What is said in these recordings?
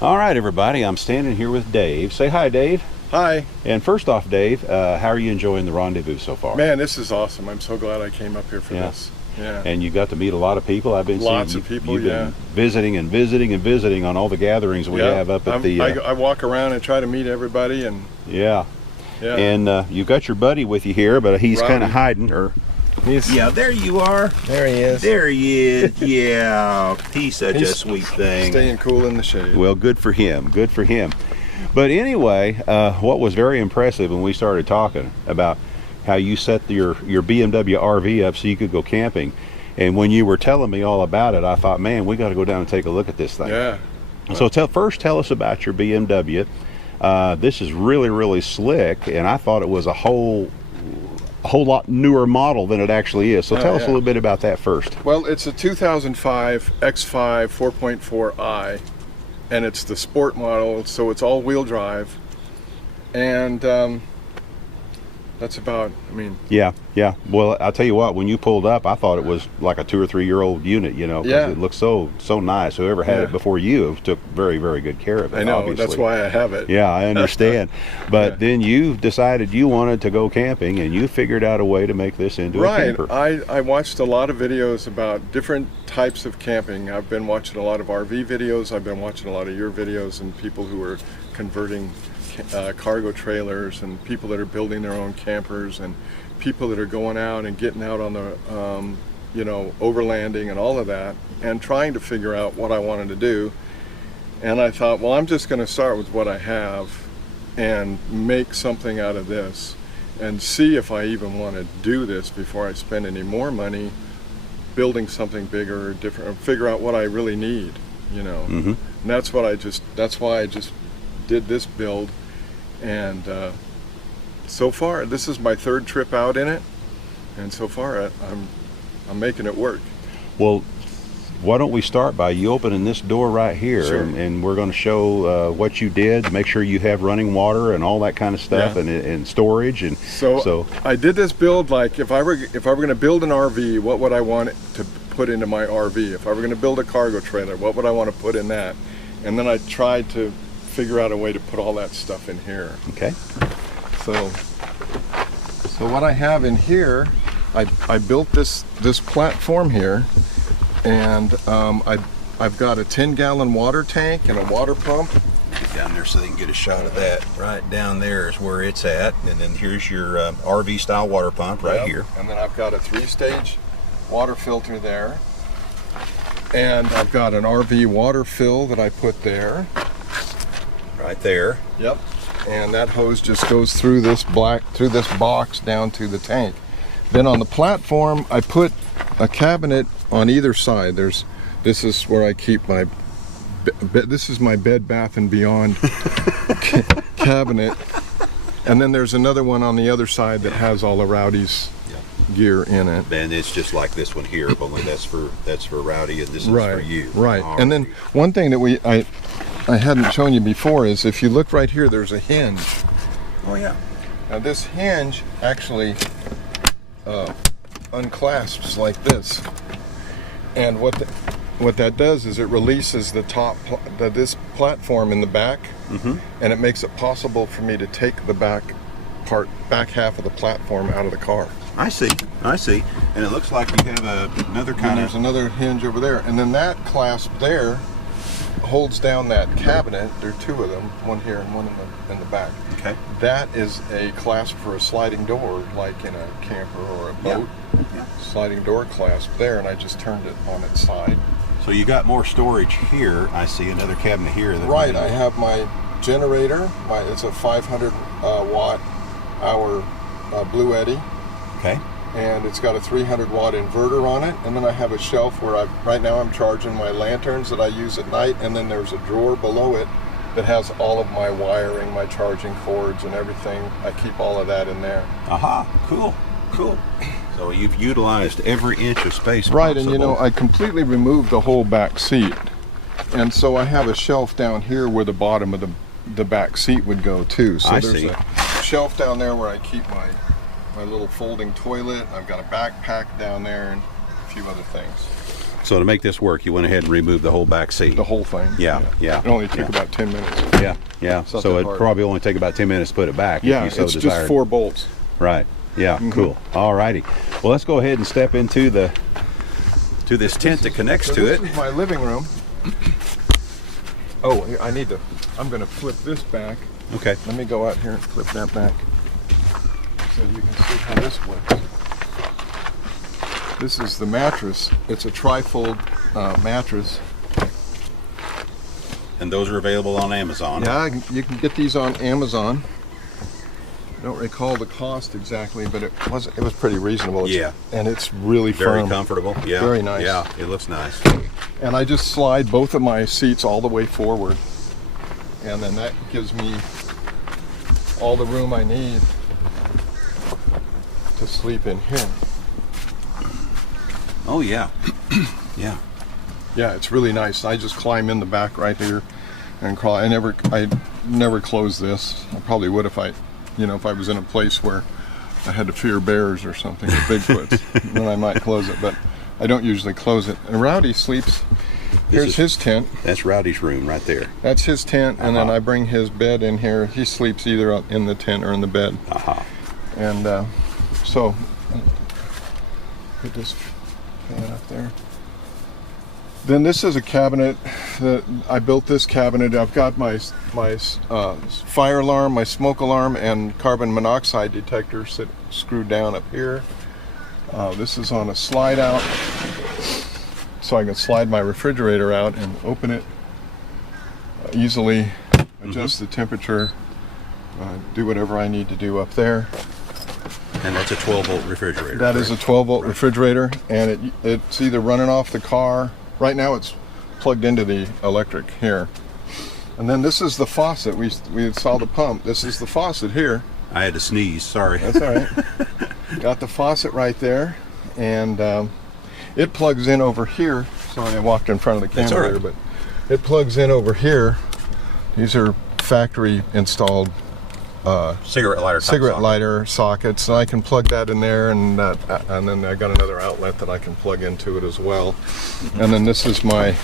All right, everybody, I'm standing here with Dave. Say hi, Dave. Hi. And first off, Dave, how are you enjoying the rendezvous so far? Man, this is awesome. I'm so glad I came up here for this. Yeah. And you got to meet a lot of people. I've been Lots seeing of people, you've been visiting and visiting and visiting on all the gatherings we have up at the... I walk around and try to meet everybody. And yeah. And you've got your buddy with you here, but he's kind of hiding. Yeah, there you are. There he is. There he is. Yeah, he's such a sweet thing. Staying cool in the shade. Well, good for him. Good for him. But anyway, what was very impressive when we started talking about how you set your BMW RV up so you could go camping, and when you were telling me all about it, I thought, man, we got to go down and take a look at this thing. Yeah. So first tell us about your BMW. This is really, really slick, and I thought it was a whole lot newer model than it actually is. So tell us a little bit about that first. Well, it's a 2005 X5 4.4i, and it's the sport model, so it's all-wheel drive, and that's about, Yeah. Well, I'll tell you what, when you pulled up, I thought it was like a 2 or 3 year old unit, you know, because it looks so nice. Whoever had it before you took very, very good care of it. I know, obviously. that's why I have it. Yeah, I understand. But then you decided you wanted to go camping, and you figured out a way to make this into a camper. I watched a lot of videos about different types of camping. I've been watching a lot of RV videos. I've been watching a lot of your videos and people who are converting cargo trailers, and people that are building their own campers, and people that are going out and getting out on the overlanding and all of that, and trying to figure out what I wanted to do. And I thought, well, I'm just going to start with what I have and make something out of this and see if I even want to do this before I spend any more money building something bigger or different, or figure out what I really need, And that's why I just did this build. And so far, this is my third trip out in it, and so far I'm making it work. Well, why don't we start by you opening this door right here, Sure. and we're going to show what you did, make sure you have running water and all that kind of stuff, and storage. And so I did this build like if I were going to build an RV, what would I want to put into my RV? If I were going to build a cargo trailer, what would I want to put in that? And then I tried to figure out a way to put all that stuff in here. Okay. So what I have in here, I built this platform here, and I've got a 10-gallon water tank and a water pump. Get down there so they can get a shot of that. Right down there is where it's at, and then here's your RV style water pump right here. And then I've got a 3-stage water filter there, and I've got an RV water fill that I put there. Right there. Yep. And that hose just goes through this box down to the tank. Then on the platform, I put a cabinet on either side. This is where I keep my this is my Bed Bath and Beyond cabinet. And then there's another one on the other side that has all the Rowdy's gear in it. And it's just like this one here, only that's for Rowdy, and this is for you. Right. And then one thing that I hadn't shown you before is if you look right here, there's a hinge. Oh yeah. Now this hinge actually unclasps like this, and what that does is it releases the top this platform in the back, and it makes it possible for me to take the back half of the platform out of the car. I see. And it looks like you have another kind of... There's another hinge over there, and then that clasp there holds down that cabinet. There are 2 of them, one here and one in the back. Okay. That is a clasp for a sliding door, like in a camper or a boat. Yeah. Sliding door clasp there, and I just turned it on its side. So you got more storage here. I see another cabinet here. Right. I have my generator. It's a 500 watt hour Blue Eddy. Okay. And it's got a 300 watt inverter on it, and then I have a shelf where right now I'm charging my lanterns that I use at night, and then there's a drawer below it that has all of my wiring, my charging cords and everything. I keep all of that in there. Aha, cool. So you've utilized every inch of space right possible. And I completely removed the whole back seat, and so I have a shelf down here where the bottom of the back seat would go too. So there's a shelf down there where I keep my little folding toilet. I've got a backpack down there and a few other things. So to make this work, you went ahead and removed the whole back seat. The whole thing. Yeah, yeah. It only took about 10 minutes. Yeah, yeah. It's not So that it'd hard. probably only take about 10 minutes to put it back Yeah, if you so it's desired. just 4 bolts. Right. Yeah, cool. All righty. Well, let's go ahead and step into this tent that connects to it. This is my living room. Oh, I'm going to flip this back. Okay. Let me go out here and flip that back so you can see how this works. This is the mattress. It's a tri-fold mattress. And those are available on Amazon. Yeah, you can get these on Amazon. I don't recall the cost exactly, but it was pretty reasonable. Yeah. And it's really Very firm. comfortable. Yeah. Very nice. Yeah, it looks nice. And I just slide both of my seats all the way forward. And then that gives me all the room I need to sleep in here. Oh, yeah. Yeah. Yeah, it's really nice. I just climb in the back right here and crawl. I never close this. I probably would if I was in a place where I had to fear bears or something, or Bigfoots, then I might close it, but I don't usually close it. And Rowdy sleeps, here's his tent. That's Rowdy's room right there. That's his tent, and then I bring his bed in here. He sleeps either in the tent or in the bed. And so, put this fan up there. Then this is a cabinet that I built. This cabinet, I've got my fire alarm, my smoke alarm, and carbon monoxide detector screwed down up here. This is on a slide out, so I can slide my refrigerator out and open it easily, adjust the temperature, do whatever I need to do up there. And that's a 12-volt refrigerator. That is a 12-volt refrigerator, and it's either running off the car. Right now it's plugged into the electric here. And then this is the faucet. We saw the pump. This is the faucet here. I had to sneeze, sorry. That's all right. Got the faucet right there, and it plugs in over here. Sorry, I walked in front of the camera That's all right. here, but it plugs in over here. These are factory installed Cigarette lighter. lighter sockets. So I can plug that in there, and then I got another outlet that I can plug into it as well. And then this is my,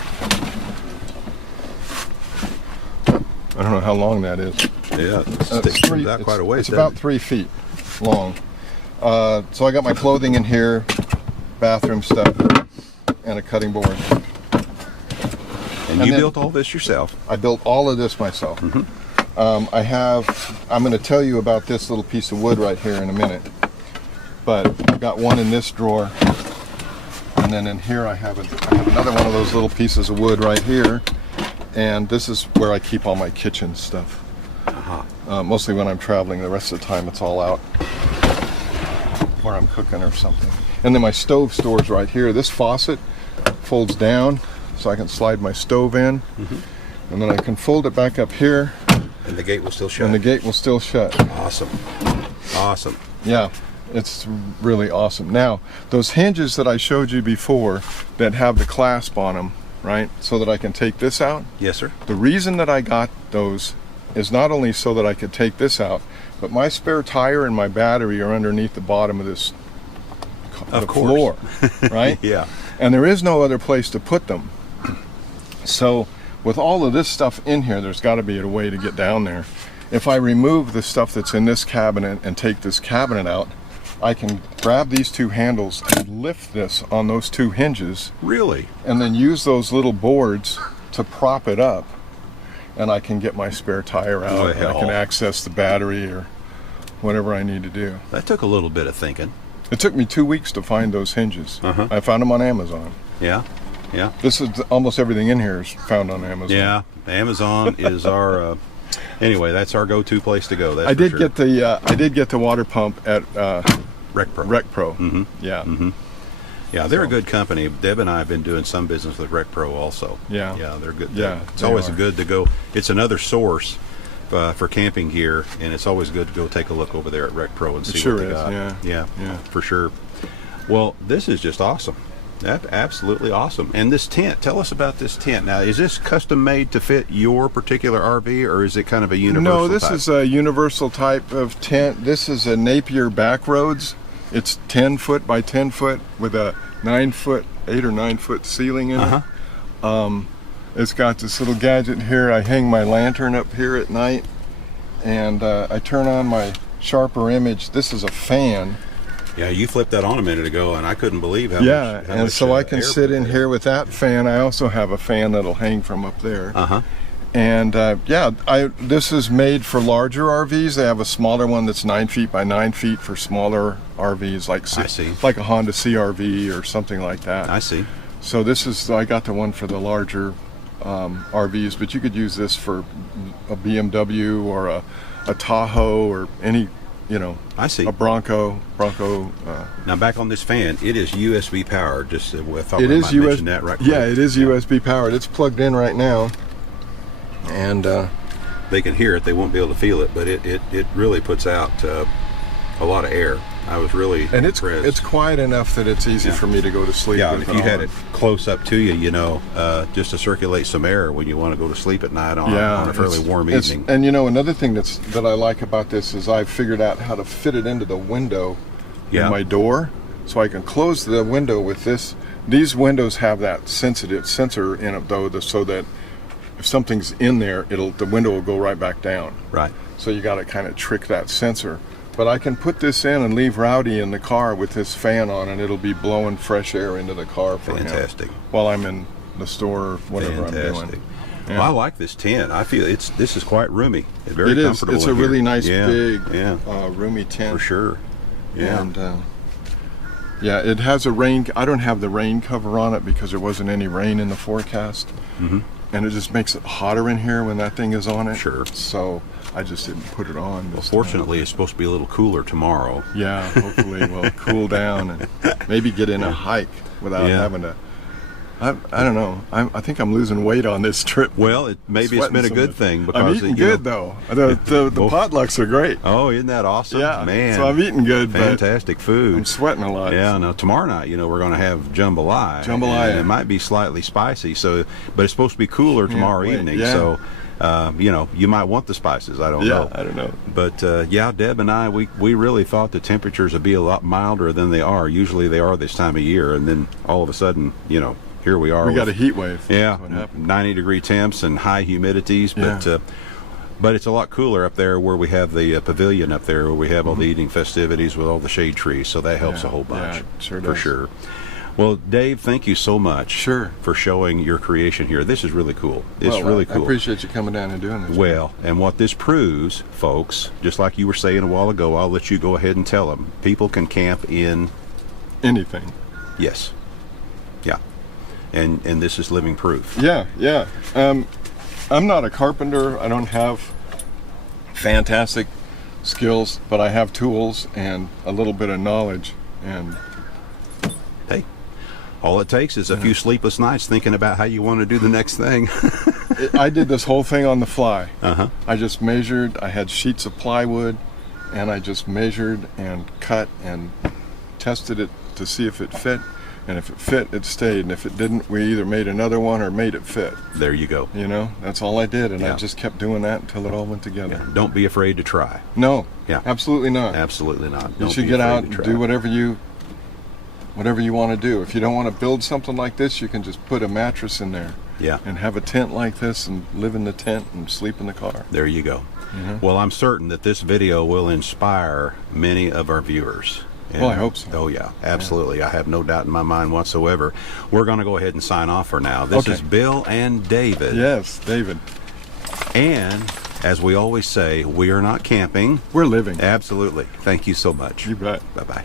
I don't know how long that is. Yeah, it comes out quite a ways. It's about 3 feet long. So I got my clothing in here, bathroom stuff, and a cutting board. And you built all this yourself? I built all of this myself. I'm going to tell you about this little piece of wood right here in a minute. But I've got one in this drawer, and then in here I have another one of those little pieces of wood right here. And this is where I keep all my kitchen stuff. Mostly when I'm traveling. The rest of the time it's all out where I'm cooking or something. And then my stove stores right here. This faucet folds down so I can slide my stove in. And then I can fold it back up here. And the gate will still shut. And the gate will still shut. Awesome. Awesome. Yeah, it's really awesome. Now, those hinges that I showed you before that have the clasp on them, right, so that I can take this out. Yes, sir. The reason that I got those is not only so that I could take this out, but my spare tire and my battery are underneath the bottom of this floor, right? Yeah. And there is no other place to put them. So with all of this stuff in here, there's got to be a way to get down there. If I remove the stuff that's in this cabinet and take this cabinet out, I can grab these two handles and lift this on those two hinges. Really? And then use those little boards to prop it up. And I can get my spare tire out. Oh, and I can access the battery or whatever I need to do. That took a little bit of thinking. It took me 2 weeks to find those hinges. I found them on Amazon. Yeah. Yeah. This is almost everything in here is found on Amazon. Yeah. Amazon is our anyway, that's our go-to place to go. That's I did get the water pump at RecPro. RecPro. Yeah. Yeah, they're a good company. Deb and I have been doing some business with RecPro also. Yeah. Yeah, they're good. Yeah, it's always good to go. It's another source for camping gear, and it's always good to go take a look over there at RecPro and see what they got. Yeah, for sure. Well, this is just awesome. That's absolutely awesome. And this tent, tell us about this tent. Now, is this custom made to fit your particular RV, or is it kind of a universal No, this type? is a universal type of tent. This is a Napier Backroads. It's 10 foot by 10 foot with a 8 or 9 foot ceiling in it. It's got this little gadget here. I hang my lantern up here at night, and I turn on my sharper image. This is a fan. Yeah, you flipped that on a minute ago, and I couldn't believe how much. And so I can sit in here with that fan. I also have a fan that'll hang from up there. And this is made for larger RVs. They have a smaller one that's 9 feet by 9 feet for smaller RVs, like a Honda CRV or something like that. I see. So I got the one for the larger RVs, but you could use this for a BMW or a Tahoe or any, I see. A Bronco. Now back on this fan, it is USB powered. Just I thought it we is might USB. mention that right quick. Yeah, it is USB powered. It's plugged in right now, and they can hear it. They won't be able to feel it, but it really puts out a lot of air. I was really impressed. It's quiet enough that it's easy for me to go to sleep. Yeah, with and if you had it close up to you, just to circulate some air when you want to go to sleep at night on a fairly warm evening. And another thing that I like about this is I've figured out how to fit it into the window in my door, so I can close the window with this. These windows have that sensitive sensor in it though, so that if something's in there, the window will go right back down. Right. So you got to kind of trick that sensor. But I can put this in and leave Rowdy in the car with this fan on, and it'll be blowing fresh air into the car for him while I'm in the store or whatever I'm doing. Yeah. Well, I like this tent. I feel this is quite roomy. It's very comfortable. It's a really nice big, roomy tent for sure. Yeah. And it has a rain. I don't have the rain cover on it because there wasn't any rain in the forecast, and it just makes it hotter in here when that thing is on it. Sure. So I just didn't put it on. Well, fortunately, it's supposed to be a little cooler tomorrow. Yeah, hopefully we'll cool down and maybe get in a hike without having to. I don't know. I think I'm losing weight on this trip. Well, maybe it's been a good thing because I'm eating good though. The potlucks are great. Oh, isn't that awesome? Yeah, man. So I'm eating good. Fantastic food. I'm sweating a lot. Yeah. Now tomorrow night, we're going to have jambalaya. Jambalaya. And it might be slightly spicy. But it's supposed to be cooler tomorrow evening. Yeah. So. You might want the spices. I don't know. I don't know. But Deb and I, we really thought the temperatures would be a lot milder than they are. Usually they are this time of year, and then all of a sudden, here we are. We got a heat wave. Yeah, 90-degree temps and high humidities. But it's a lot cooler up there where we have the pavilion up there, where we have all the eating festivities with all the shade trees. So that helps a whole bunch. Yeah, sure for does. Sure. Well, Dave, thank you so much for showing your creation here. This is really cool. It's really cool. I appreciate you coming down and doing this. Well, and what this proves, folks, just like you were saying a while ago, I'll let you go ahead and tell them, people can camp in anything. Yes. Yeah. And this is living proof. Yeah. I'm not a carpenter. I don't have fantastic skills, but I have tools and a little bit of knowledge. And hey, all it takes is a few sleepless nights thinking about how you want to do the next thing. I did this whole thing on the fly. Uh-huh. I just measured. I had sheets of plywood, and I just measured and cut and tested it to see if it fit. And if it fit, it stayed. And if it didn't, we either made another one or made it fit. There you go. That's all I did. And I just kept doing that until it all went together. Yeah. Don't be afraid to try. No. Yeah. Absolutely not. Absolutely not. You should get out and do whatever you want to do. If you don't want to build something like this, you can just put a mattress in there. Yeah. And have a tent like this and live in the tent and sleep in the car. There you go. Well, I'm certain that this video will inspire many of our viewers. Well, I hope so. Oh, yeah, absolutely. I have no doubt in my mind whatsoever. We're going to go ahead and sign off for now. This is Bill and David. Yes, David. And as we always say, we are not camping. We're living. Absolutely. Thank you so much. You bet. Bye-bye.